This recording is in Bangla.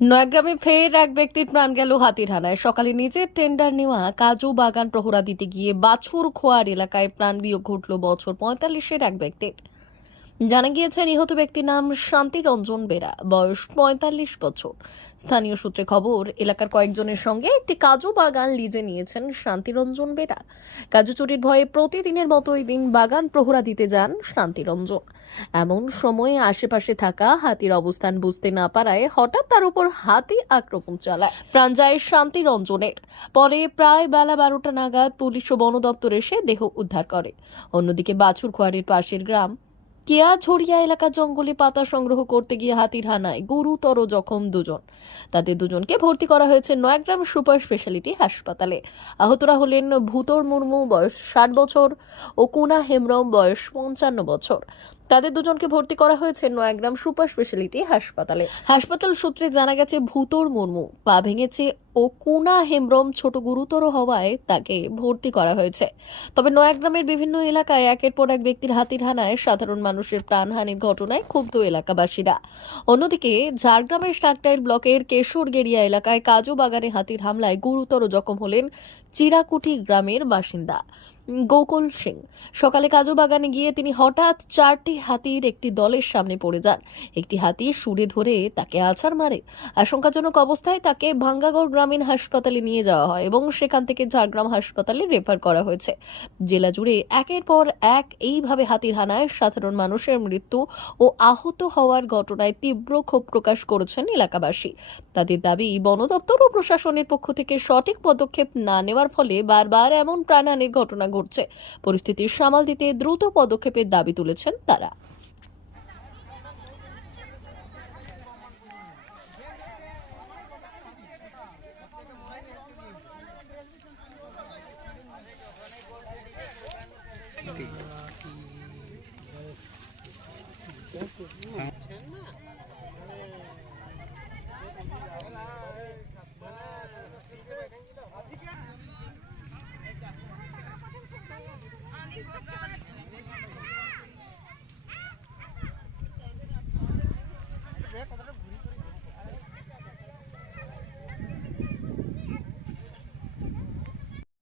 নয়াগ্রামে ফের এক ব্যক্তির প্রাণ গেল হাতির হানায় সকালে নিজের টেন্ডার নেওয়া কাজু বাগান প্রহরা দিতে গিয়ে বাছুর খোয়ার এলাকায় প্রাণ বিয়োগ ঘটল বছর পঁয়তাল্লিশের এক ব্যক্তির। জানা গিয়েছে, নিহত ব্যক্তির নাম শান্তি রঞ্জন বেরা, বয়স পঁয়তাল্লিশ বছর। স্থানীয় সূত্রে খবর, এলাকার কয়েকজনের সঙ্গে একটি কাজু বাগান লিজে নিয়েছেন শান্তিরঞ্জন বেরা। কাজু চুরির ভয়ে প্রতিদিনের মতো ওই দিন বাগান প্রহরা দিতে যান শান্তিরঞ্জন এমন সময়ে আশেপাশে থাকা হাতির অবস্থান বুঝতে না পারায় হঠাৎ তার উপর হাতি আক্রমণ চালায়। প্রাণ যায় শান্তি রঞ্জনের। পরে প্রায় বেলা বারোটা নাগাদ পুলিশ ও বন দপ্তর এসে দেহ উদ্ধার করে। অন্যদিকে বাছুর খোয়ারির পাশের গ্রাম কেয়া ঝড়িয়া এলাকা জঙ্গলে পাতা সংগ্রহ করতে গিয়ে হাতির হানায় গুরুতর জখম দুজন। তাদের দুজনকে ভর্তি করা হয়েছে নয়াগ্রাম সুপার স্পেশালিটি হাসপাতালে। আহতরা হলেন ভূতর মুর্মু, বয়স ষাট বছর, ও কুনা হেমরম, বয়স পঞ্চান্ন বছর। তাদের দুজনকে ভর্তি করা হয়েছে নয়াগ্রাম সুপার স্পেশালিটি হাসপাতালে। হাসপাতাল সূত্রে জানা গেছে, ভূতর মুর্মু পা ভেঙেছে ও কুনা হেমব্রম ছোট গুরুতর হওয়ায় তাকে ভর্তি করা হয়েছে। তবে নয়াগ্রামের বিভিন্ন এলাকায় একের পর এক ব্যক্তির হাতির হানায় সাধারণ মানুষের প্রাণহানির ঘটনায় ক্ষুব্ধ এলাকাবাসীরা। অন্যদিকে, ঝাড়গ্রামের টাকটাইল ব্লকের কেশরগেরিয়া এলাকায় কাজু বাগানে হাতির হামলায় গুরুতর জখম হলেন চিরাকুটি গ্রামের বাসিন্দা। গোকুল সিং। সকালে কাজু বাগানে গিয়ে তিনি হঠাৎ চারটি হাতির একটি দলের সামনে পড়ে যান। একটি হাতি সুরে ধরে তাকে আছাড় মারে। আশঙ্কাজনক অবস্থায় তাকে ভাঙ্গাগড় গ্রামীণ হাসপাতালে নিয়ে যাওয়া হয় এবং সেখান থেকে ঝাড়গ্রাম হাসপাতালে রেফার করা হয়েছে। জেলা জুড়ে একের পর এক এইভাবে হাতির হানায় সাধারণ মানুষের মৃত্যু ও আহত হওয়ার ঘটনায় তীব্র ক্ষোভ প্রকাশ করেছেন এলাকাবাসী। তাদের দাবি বন দপ্তর ও প্রশাসনের পক্ষ থেকে সঠিক পদক্ষেপ না নেওয়ার ফলে বারবার এমন প্রাণহানির ঘটনা ঘটছে। পরিস্থিতি সামাল দিতে দ্রুত পদক্ষেপের দাবি তুলেছেন তারা।